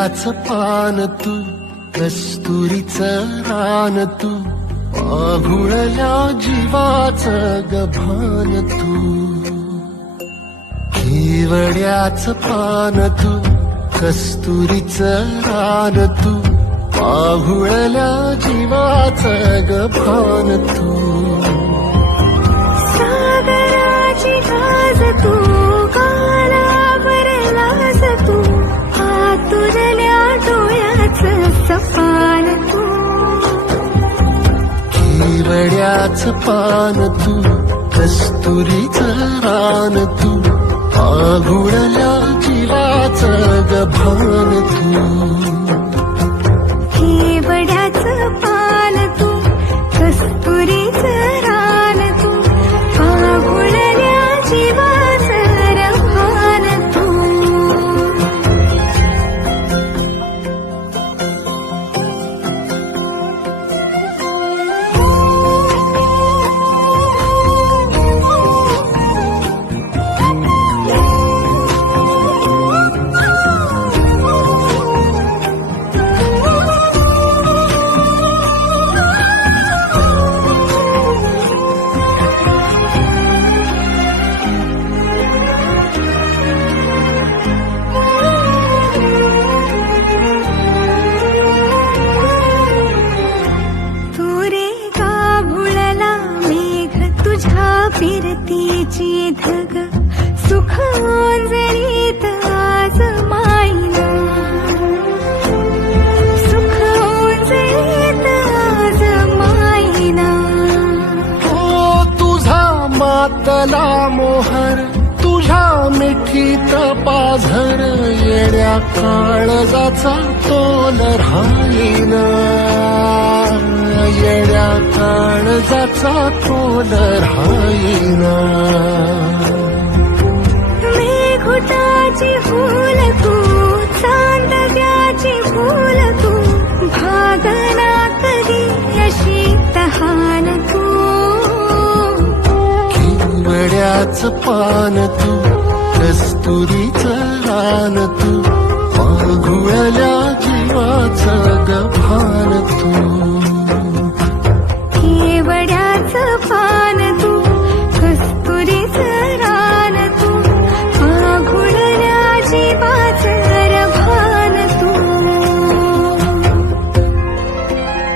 केवड्याचं पान तू, कस्तुरीचं रान तू, आघुळल्या जीवाचं गभान तू. केवड्याचं पान तू, कस्तुरीचं रान तू, आघुळल्या जीवाचं गभान तू. सागराची गाज तू, गालावरलास तू, आतुरल्या डोळ्याचं सपान तू. केवड्याचं पान तू, कस्तुरीचं रान तू, आघुळल्या जीवाचं गभान तू. केवड्याचं पान तू, कस्तुरीचं रान तू, आघुळल्या जीवाचं रभान तू. फिरतीची धग सुख ओंजळीत आज मायना, सुख ओंजळीत आज मायना. ओ तुझा मातला मोहर, तुझ्या मिठीत पाझर, येड्या काळजाचा तोल राहीना, येड्या काळजाचा तोल राहीना. मेघुटाची फूल तू, चांदव्याची फूल तू, भागना कधी अशी तहान तू. केवड्याचं पान तू, कस्तुरीचं रान तू, आघुळल्या जीवाचं गभान तू. केवड्याचं पान